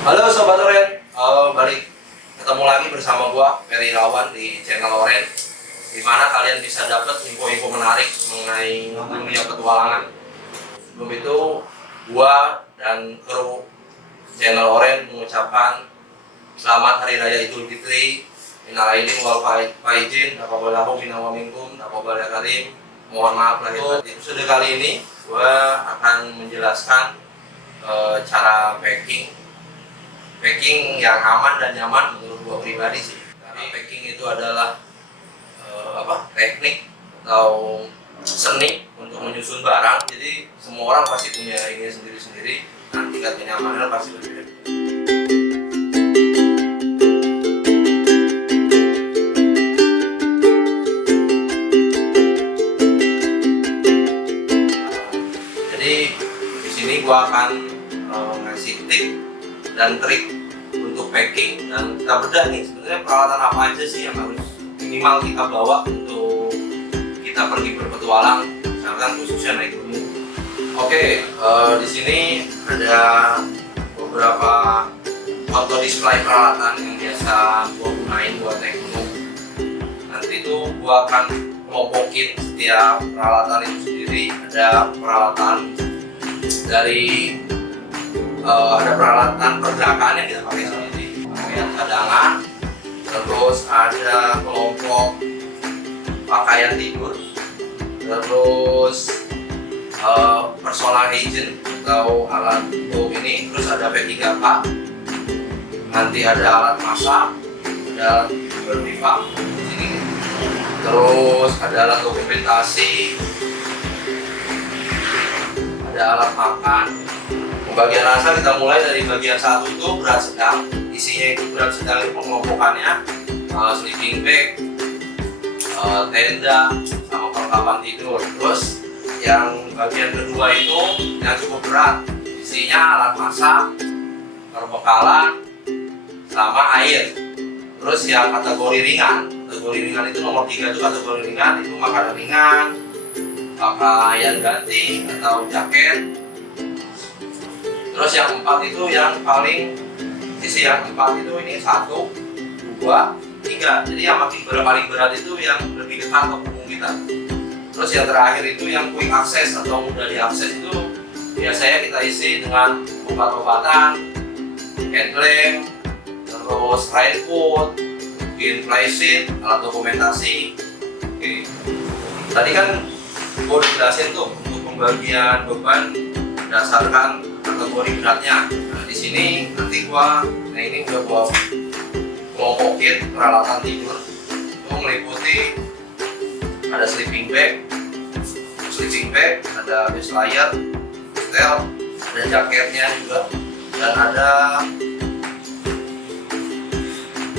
Halo Sobat Oren, balik ketemu lagi bersama gua Ferry Irawan di channel Oren, di mana kalian bisa dapat info-info menarik mengenai dunia petualangan. Sebelum itu, gua dan kru channel Oren mengucapkan selamat Hari Raya Idul Fitri, minal aidin wal faizin, taqabbalallahu minna wa minkum, taqabbal karim. Mohon maaf lahir batin. Episode kali ini gua akan menjelaskan cara packing yang aman dan nyaman menurut gua pribadi sih. Karena packing itu adalah teknik atau seni untuk menyusun barang. Jadi semua orang pasti punya ini sendiri-sendiri. Nah, tingkat kenyamanan pasti berbeda. Jadi di sini gua akan ngasih tip dan trik untuk packing, dan kita bedah nih sebenarnya peralatan apa aja sih yang harus minimal kita bawa untuk kita pergi berpetualang, misalkan khususnya naik gunung. Oke, di sini ada beberapa foto display peralatan yang biasa gua gunain buat naik gunung. Nanti itu gua akan kelompokin setiap peralatan itu sendiri. Ada peralatan dari ada peralatan pergerakan yang kita pakai sendiri, pakaian cadangan, terus ada kelompok pakaian tidur, terus personal hygiene atau alat untuk ini, terus ada P3K, nanti ada alat masak, ada berpipa di sini, terus ada alat dokumentasi, ada alat makan. Pembagian rasa kita mulai dari bagian satu itu berat sedang. Isinya itu berat sedang itu pengelompokannya sleeping bag, tenda, sama perlengkapan tidur. Terus yang bagian kedua itu yang cukup berat, isinya alat masak, perbekalan, sama air. Terus yang kategori ringan itu nomor 3 itu kategori ringan, itu makanan ringan, pakaian ganti atau jaket. Terus yang 4 itu yang paling sisi yang 4 itu ini 1, 2, 3. Jadi yang paling berat itu yang lebih dekat ke punggung kita. Terus yang terakhir itu yang quick access atau mudah diakses, itu biasanya kita isi dengan obat-obatan, hand lamp, terus raincoat, mungkin flysheet, alat dokumentasi. Oke. Tadi kan gue udah jelasin tuh untuk pembagian beban berdasarkan kategori beratnya. Nah, di sini nanti ini udah gua kelompokin peralatan tidur. Itu meliputi ada sleeping bag, ada base layer, setel, ada jaketnya juga, dan ada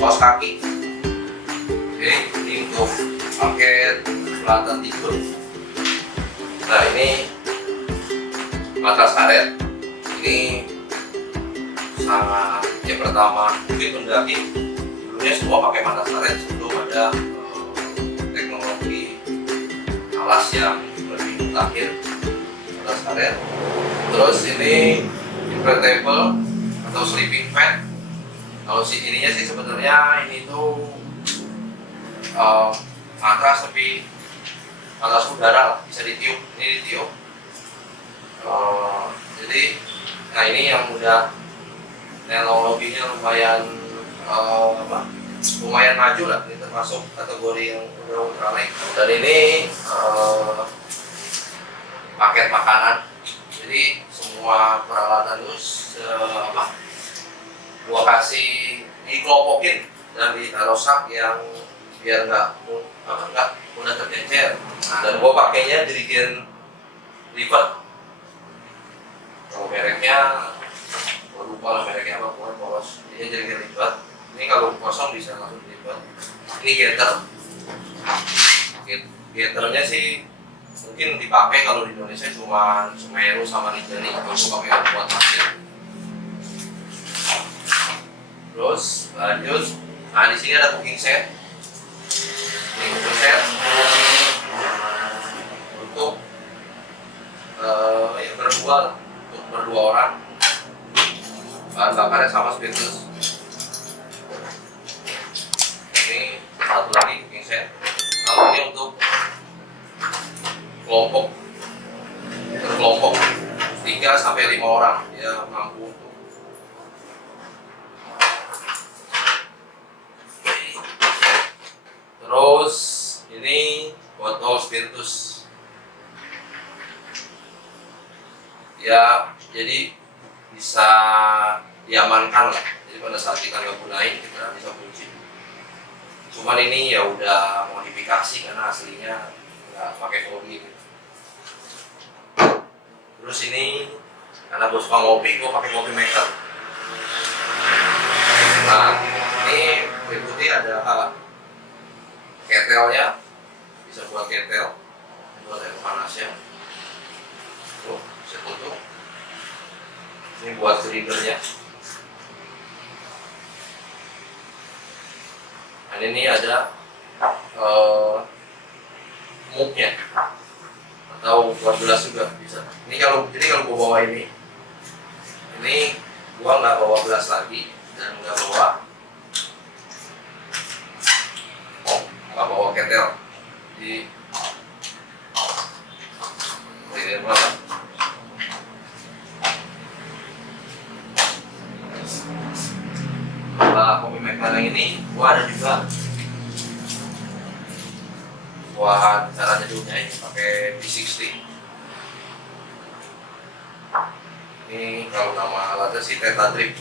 kaos kaki. Oke, ini untuk paket peralatan tidur. Nah, ini matras karet. Ini sangat, yang pertama mungkin pendaki dulunya semua pakai matras karet sebelum ada teknologi alas yang lebih mutakhir, matras karet. Terus ini inflatable atau sleeping pad. Kalau ininya sih sebenarnya ini tuh matras, tapi matras udara lah, bisa ditiup. Ini ditiup. Jadi nah ini yang udah teknologinya lumayan maju lah, ini termasuk kategori yang udah ultralight. Dan ini paket makanan. Jadi semua peralatan itu gua kasih dikelompokin dan ditaruh sak yang biar nggak mudah tercecer. Nah, dan gua pakainya jerigen lipat. Kalau mereknya, gue lupa lah mereknya apa, pokoknya polos. Ini jerigen lipat. Ini kalau kosong bisa langsung dilipat. Ini getter. Getternya sih mungkin dipakai kalau di Indonesia cuma Semeru sama Rinjani. Kalau gue pakai buat pasir. Terus lanjut. Nah, di sini ada cooking set. Ini cooking set untuk berdua lah. Berdua orang. bahan bakarnya sama spiritus. Ini satu lagi cooking set. Kalau ini untuk kelompok berkelompok 3 sampai 5 orang ya mampu untuk. Terus ini botol spiritus ya, jadi bisa diamankan lah. Jadi pada saat kita nggak gunain kita bisa kunci. Cuman ini ya udah modifikasi karena aslinya nggak pakai kodi gitu. Terus ini karena gue suka ngopi, gue pakai kopi maker. Nah, ini berikutnya ada ketelnya, bisa buat ketel, buat air panasnya. Tuh, bisa tutup. Ini buat silindernya. Dan ini ada muknya atau buat gelas juga bisa. Ini kalau gua bawa ini gua nggak bawa gelas lagi dan nggak bawa ketel. Jadi ini banget. Nah, kopi maker yang ini gua ada juga buat cara nyeduhnya, ini pakai V60. Ini kalau nama alatnya sih Tetra-Drip.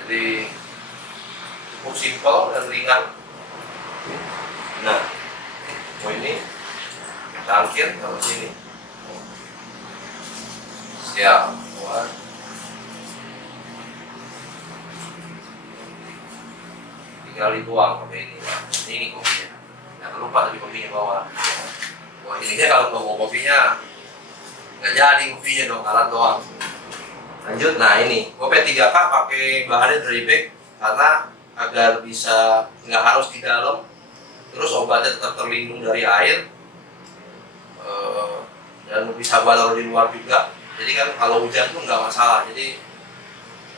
Jadi cukup simpel dan ringan. Nah, ini tangkir kalau sini. Siap, buat tinggal dituang pakai ini. Ini kopinya. Jangan lupa tadi kopinya bawa. Wah, ini kalau bawa kopinya nggak jadi kopinya dong, alat doang. Lanjut, nah ini gue P3K pakai bahannya dry bag karena agar bisa nggak harus di dalam, terus obatnya tetap terlindung dari air, dan bisa gue taruh di luar juga. Jadi kan kalau hujan tuh nggak masalah. Jadi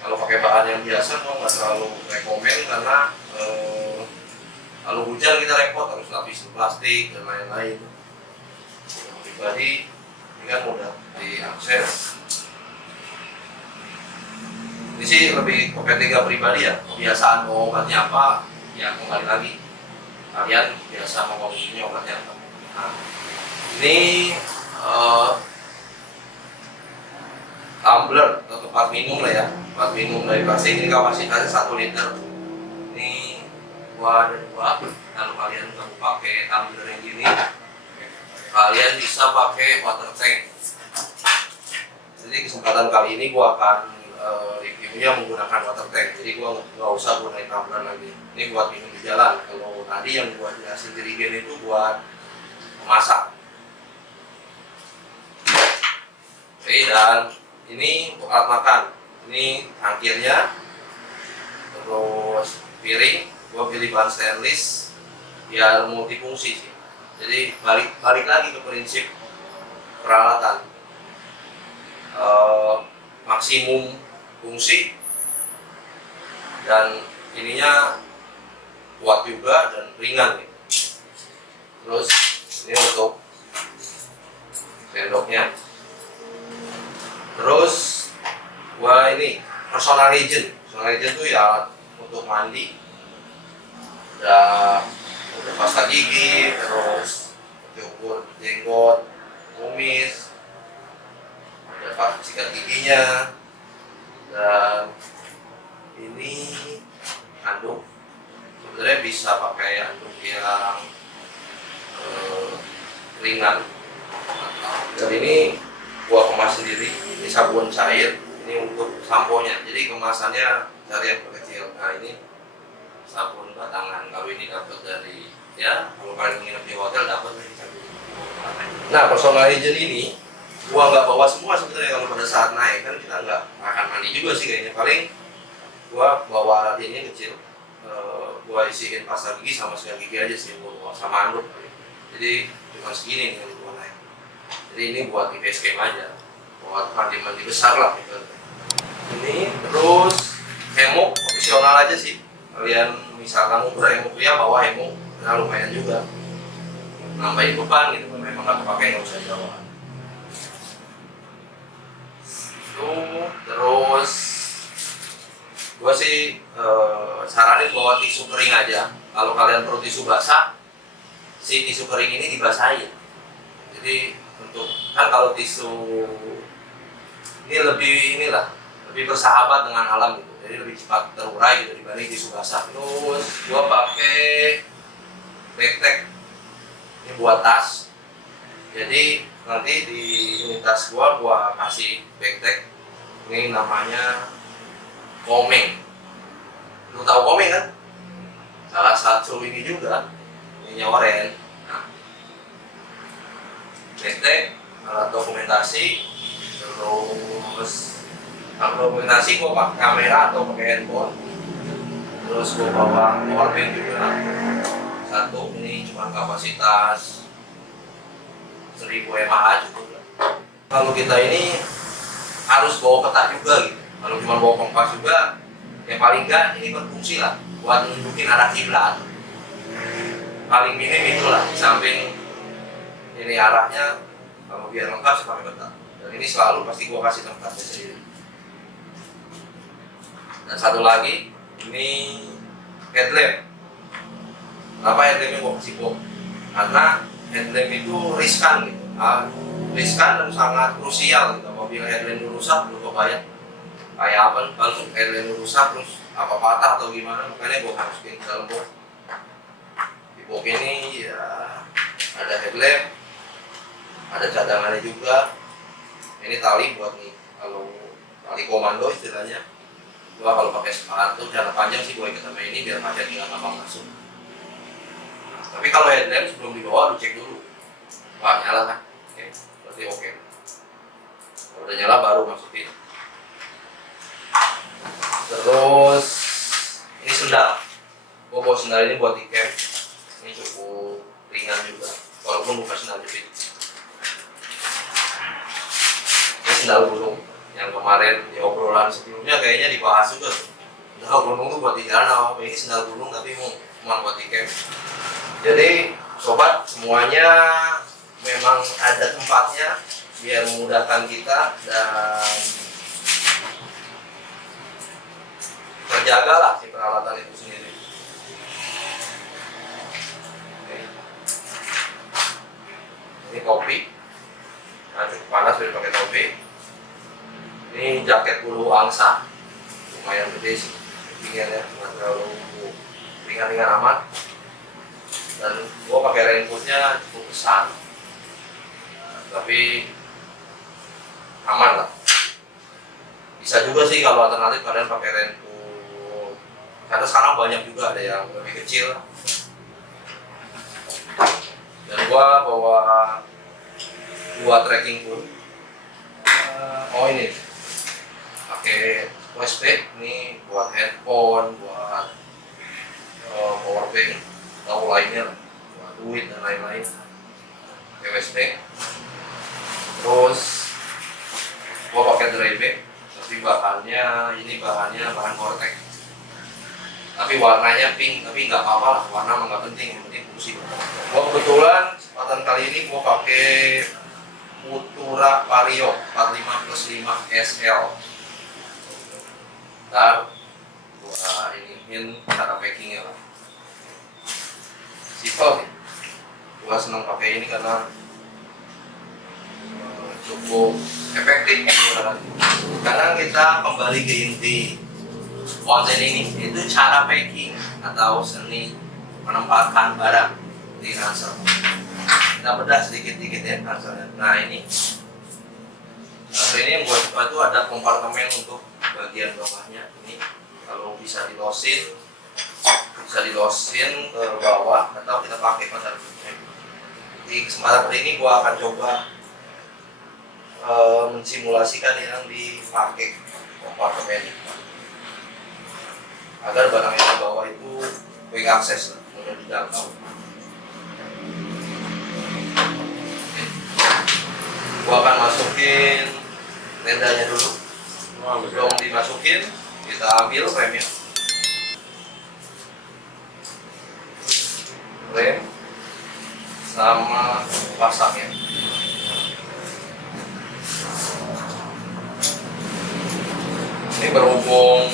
kalau pakai bahan yang biasa gue nggak terlalu rekomen karena kalau hujan kita repot harus lapis plastik dan lain-lain. Pribadi ini kan mudah diakses. Ini sih lebih ke P3 pribadi ya, kebiasaan mau obatnya apa ya kembali lagi kalian biasa mau konsumsi obatnya apa. Nah, ini tumbler atau tempat minum lah ya, tempat minum dari plastik. Ini kapasitasnya 1 liter. Ini gua ada 2. Kalau kalian nggak mau pakai tumbler yang gini, kalian bisa pakai water tank. Jadi kesempatan kali ini gua akan reviewnya menggunakan water tank. Jadi gua nggak usah gunain tumbler lagi. Ini buat minum di jalan. Kalau tadi yang gua jelasin jerigen itu buat memasak. Oke, dan ini untuk alat makan. Ini tangkirnya, terus piring. Gua pilih bahan stainless biar multifungsi sih. Jadi balik lagi ke prinsip peralatan. Maksimum fungsi dan ininya kuat juga dan ringan nih. Terus ini untuk sendoknya. Terus gua ini personal hygiene. Personal hygiene tuh ya alat untuk mandi. Udah pasta gigi, terus cukur jenggot, kumis, ada sikat giginya, dan ini handuk. Sebenarnya bisa pakai handuk yang ringan. Dan ini gua kemas sendiri. Ini sabun cair. Ini untuk sampo-nya. Jadi kemasannya cari yang kecil. Nah ini sabun batangan. Kalau ini dapat dari kalau kalian nginep di hotel dapat dari sabun. Nah, personal hygiene ini gua nggak bawa semua sebenarnya. Kalau pada saat naik kan kita nggak akan mandi juga sih kayaknya. Paling gua bawa alat ini kecil. Gua isiin pasta gigi sama sikat gigi aja sih, gua bawa sama handuk. Jadi cuma segini nih yang gua naik. Jadi ini buat di base camp aja, buat mandi besar lah gitu. Ini terus hemok opsional aja sih, kalian misalkan mau berhemok ya bawa hemok, nah lumayan juga nambahin beban gitu. Memang nggak kepake nggak usah dibawa. Terus gua sih saranin bawa tisu kering aja. Kalau kalian perlu tisu basah, si tisu kering ini dibasahin. Jadi untuk kan kalau tisu ini lebih bersahabat dengan alam gitu, jadi lebih cepat terurai gitu dibanding tisu basah. Terus gua pakai backpack ini buat tas. Jadi nanti di tas gua kasih backpack ini namanya Komeng. Lu tahu Komeng kan? Salah satu ini juga ini Oren. Nah, backpack, alat dokumentasi, terus dokumentasi gua pakai kamera atau pakai handphone. Terus gua bawa powerbank juga. Satu ini cuma kapasitas 1000 mAh cukup. Kalau kita ini harus bawa peta juga gitu. Kalau cuma bawa kompas juga, ya paling enggak ini berfungsi lah buat nunjukin arah kiblat. Paling minim itulah, di samping ini arahnya, kalau biar lengkap sih pakai peta. Dan ini selalu pasti gua kasih tempatnya sendiri. Dan satu lagi, ini headlamp. Kenapa headlampnya gua kasih box? Karena headlamp itu riskan gitu. Riskan dan sangat krusial gitu. Apabila headlamp rusak, lu kebayang kayak apa kalau headlamp rusak terus apa patah atau gimana, makanya gua masukin ke dalam box. Di box ini ya ada headlamp, ada cadangannya juga. Ini tali buat nih, kalau tali komando istilahnya. Gua kalau pakai sepatu celana panjang sih gua ikat sama ini biar kaca tinggal gampang masuk. Tapi kalau headlamp sebelum dibawa lu cek dulu, wah nyala kan? Oke, berarti oke. Kalau udah nyala baru masukin. Terus ini sendal. Gua bawa sendal ini buat di camp. Ini cukup ringan juga, walaupun bukan sendal jepit. Ini sendal gunung yang kemarin di obrolan sebelumnya kayaknya dibahas juga. Sendal gunung tuh buat di jalan apa? Ini sendal gunung tapi mau buat di camp. Jadi sobat semuanya memang ada tempatnya biar memudahkan kita dan terjagalah si peralatan itu sendiri. Oke. Ini topi, nah, cukup panas biar pakai topi. Ini jaket bulu angsa, lumayan gede sih, ringan ya, nggak terlalu ringan-ringan amat. Dan gua pakai raincoatnya cukup besar, tapi aman lah. Bisa juga sih kalau alternatif kalian pakai raincoat, karena sekarang banyak juga ada yang lebih kecil. Dan gua bawa 2 trekking pun. Ini pakai USB, ini buat handphone, buat powerbank atau lainnya, buat duit dan lain-lain. USB. Terus gua pakai dry bag, tapi bahannya bahan Gore-Tex. Tapi warnanya pink, tapi nggak apa-apa lah, warna mah nggak penting, yang penting fungsi. Gua kebetulan kesempatan kali ini gua pakai Futura Vario 45+5 SL. Ntar gua iniin cara packingnya lah. Simple nih. Gua senang pakai ini karena cukup efektif. Sekarang kita kembali ke inti konten ini, itu cara packing atau seni menempatkan barang di ransel. Kita bedah sedikit-sedikit ya ranselnya. Nah ini ransel ini yang gue suka itu ada kompartemen untuk bagian bawahnya. Ini kalau bisa dilosin ke bawah atau kita pakai pada di kesempatan kali ini gue akan coba mensimulasikan yang dipakai kompartemen agar barang yang di bawah itu quick access, mudah dijangkau. Gua akan masukin tendanya dulu. Sebelum dimasukin, kita ambil remnya. Rem sama pasangnya. Ini berhubung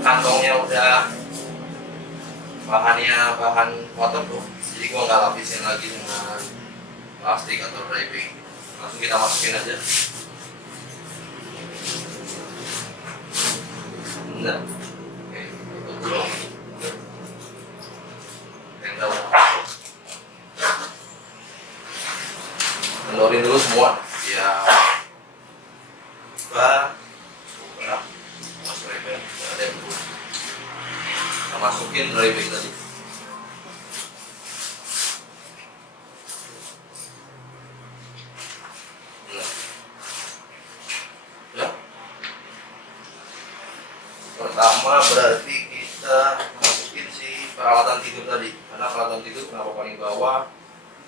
kantongnya udah bahan waterproof, jadi gua nggak lapisin lagi dengan plastik atau draping, langsung kita masukin aja. Nah, oke, tutup dulu. Tenda masuk. Kendorin dulu semua, ya. Masuk draping, ada dulu. Kita masukin draping tadi. Pertama berarti kita masukin si peralatan tidur tadi, karena peralatan tidur kenapa paling bawah,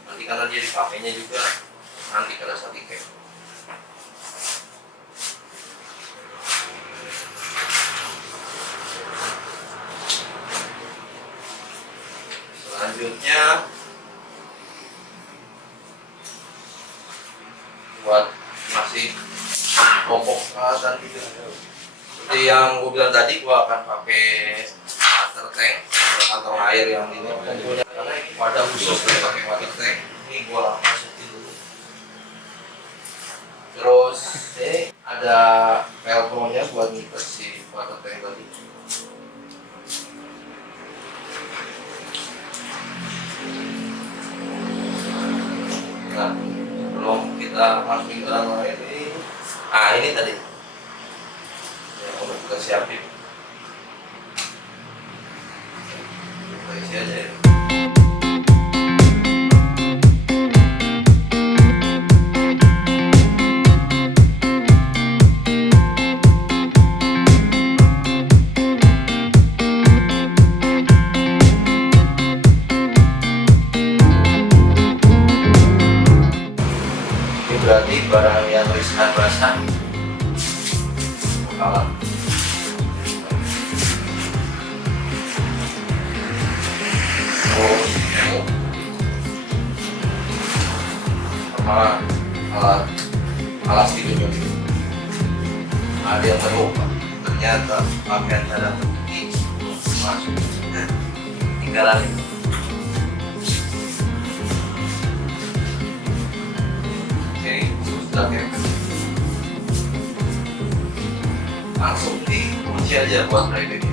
nanti karena dia dipakainya juga nanti pada saat ikat. Selanjutnya buat masih kelompok peralatan tidur, seperti yang gue bilang tadi, gue akan pakai water tank atau air yang ini, karena ini wadah khusus gue pakai water tank. Ini gue masukin dulu. Terus ini ada velcro nya buat ngikat si water tank tadi. Nah, sebelum kita masukin ke dalam air ini, ini tadi udah kita siapin, kita isi aja ya. Ini berarti barang yang riskan basah kalah. Sama alas tidurnya. Ada yang terlupa, ternyata pakaian cadangan ini masuk. Tinggalan ini. Oke, sudah kepek. Langsung dikunci aja buat drivingnya.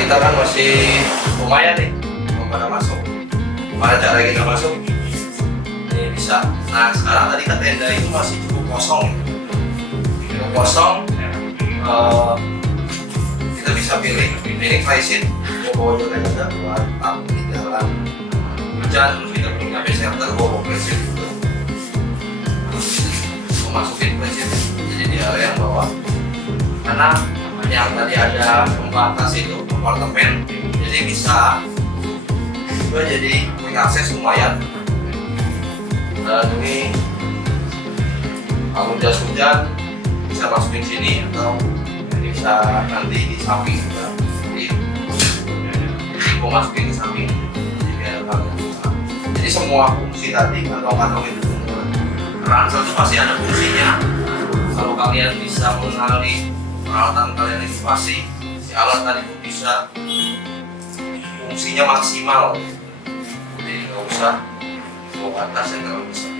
Kita kan masih lumayan nih, belum pada masuk. Gimana cara kita masuk? Ini bisa. Nah, sekarang tadi kan tenda itu masih cukup kosong. Cukup kosong. Kita bisa pilih. Ini flysheet. Mau bawa jaga-jaga buat tamu di dalam hujan. Terus kita punya HP shelter, bawa flysheet juga. Mau masukin flysheet jadi di area yang bawah. Karena yang tadi ada pembatas itu apartemen, jadi bisa juga jadi punya akses lumayan. Dan ini kalau jas hujan bisa masukin sini, atau bisa nanti di samping juga. Jadi mau masukin di samping, jadi biar kalian bisa. Jadi semua fungsi tadi kantong-kantong itu semua ransel itu pasti ada fungsinya. Kalau kalian bisa mengenali peralatan kalian itu pasti si alat tadi pun bisa fungsinya maksimal, jadi nggak usah bawa atas yang terlalu besar.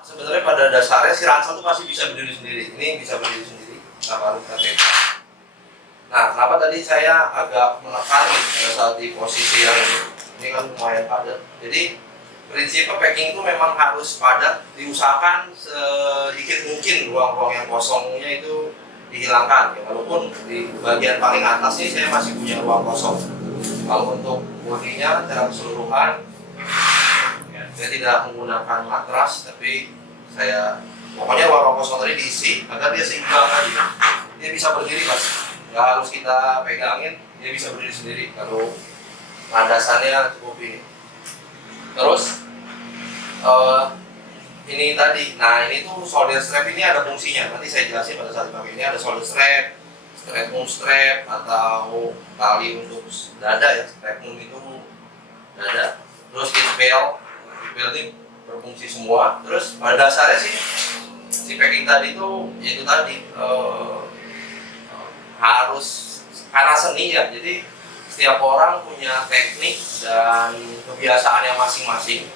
sebenarnya pada dasarnya si ransel itu pasti bisa berdiri sendiri. Ini bisa berdiri sendiri, tanpa harus kita. Nah, kenapa tadi saya agak menekan pada saat di posisi yang ini kan lumayan padat. Jadi prinsip packing itu memang harus padat, diusahakan sedikit mungkin ruang-ruang yang kosongnya itu dihilangkan. Ya, walaupun di bagian paling atas ini saya masih punya ruang kosong. Kalau untuk bodinya secara keseluruhan, ya, saya tidak menggunakan matras, tapi saya pokoknya ruang kosong tadi diisi agar dia seimbang tadi. Dia bisa berdiri mas. Nggak harus kita pegangin, dia bisa berdiri sendiri kalau landasannya cukup ini. Terus ini tadi, nah ini tuh shoulder strap ini ada fungsinya. Nanti saya jelasin pada saat dipakai. Ini ada shoulder strap, strap strap atau tali untuk dada ya. Strap itu dada. Terus hip belt ini berfungsi semua. Terus pada dasarnya sih si packing tadi tuh itu tadi harus karena seni ya, jadi setiap orang punya teknik dan kebiasaannya masing-masing.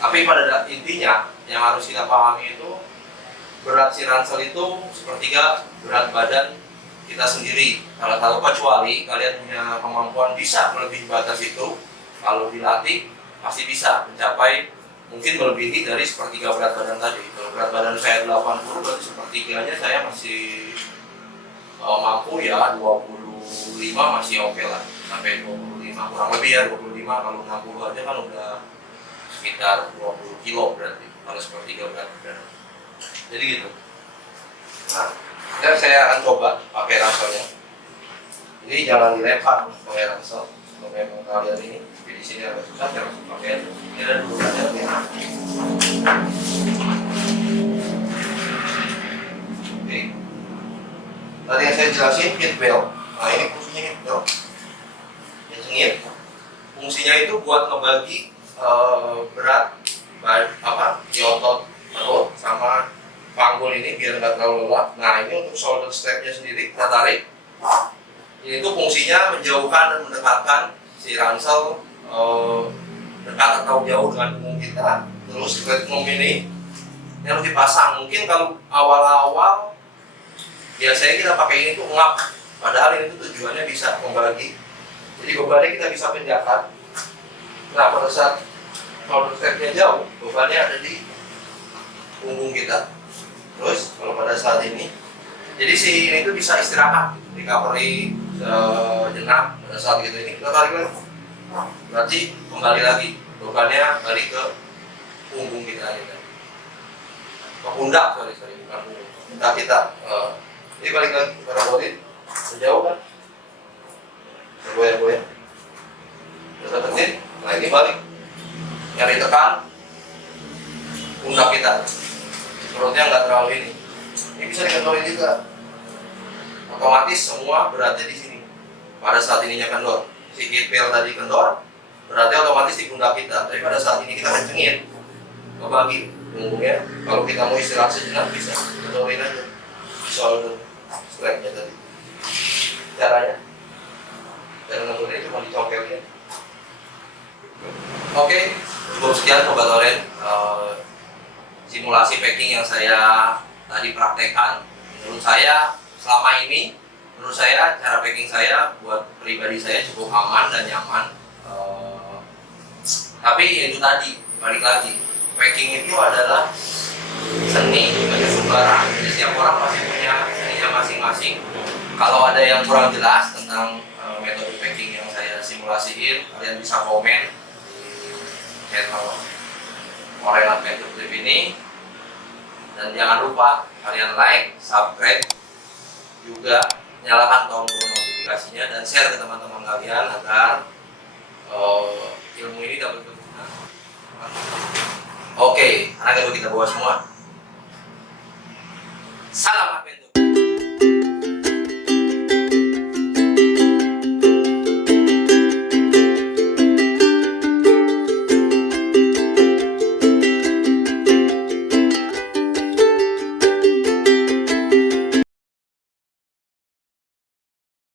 Tapi pada intinya yang harus kita pahami itu berat si ransel itu sepertiga berat badan kita sendiri. Salah satu kecuali kalian punya kemampuan bisa melebihi batas itu, kalau dilatih pasti bisa mencapai mungkin melebihi dari sepertiga berat badan tadi. Kalau berat badan saya 80, berarti sepertiganya saya masih mampu ya 25 masih oke lah, sampai 25 kurang lebih ya 25. Kalau 60 aja kan udah sekitar 20 kilo berarti kalau sepertiga berat badan. Jadi gitu. Nah, dan saya akan coba pakai ranselnya. Ini jangan dilempar pakai ransel. Kalau memang kalian ini di sini agak susah, jangan pakai. Ini ada dulu aja. Oke. Tadi yang saya jelasin hip belt. Nah ini fungsinya hip belt. Yang fungsinya itu buat ngebagi berat di otot perut sama panggul ini biar nggak terlalu lelah. Nah ini untuk shoulder strapnya sendiri kita tarik. Ini tuh fungsinya menjauhkan dan mendekatkan si ransel dekat atau jauh dengan punggung kita. Terus platform ini harus dipasang. Mungkin kalau awal-awal biasanya kita pakai ini tuh ngap, padahal ini tuh tujuannya bisa membagi. Jadi bebannya kita bisa pindahkan. Nah pada saat shoulder strapnya jauh, bebannya ada di punggung kita. Terus kalau pada saat ini, jadi si ini tuh bisa istirahat, recovery sejenak. Pada saat gitu ini kita tarik lagi, berarti kembali lagi bebannya balik ke punggung kita gitu. Ke pundak, sorry bukan punggung, pundak kita. Ini balik lagi ke body, sejauh kan? Goyang-goyang. Terus tekan, nah ini balik. Nyari tekan pundak kita. Perutnya nggak terlalu ini. Ini bisa dikendori juga. Otomatis semua beratnya di sini. Pada saat ininya kendor, si hip belt tadi kendor, berarti otomatis di pundak kita. Tapi pada saat ini kita kencengin, kebagi punggungnya. Kalau kita mau istirahat sejenak bisa kendorin aja. Shoulder strapnya tadi. Caranya, dan ngendornya cuma dicongkelnya. Oke, cukup sekian Sobat Oren. Simulasi packing yang saya tadi praktekkan, menurut saya selama ini, menurut saya cara packing saya buat pribadi saya cukup aman dan nyaman. Tapi itu tadi, balik lagi, packing itu adalah seni menyusun barang. Jadi setiap orang pasti punya seninya masing-masing. Kalau ada yang kurang jelas tentang metode packing yang saya simulasiin, kalian bisa komen di channel Oren Adventure Clip ini. Dan jangan lupa kalian like, subscribe, juga nyalakan tombol notifikasinya dan share ke teman-teman kalian agar ilmu ini dapat berguna. Oke, anak ibu kita bawa semua. Salam.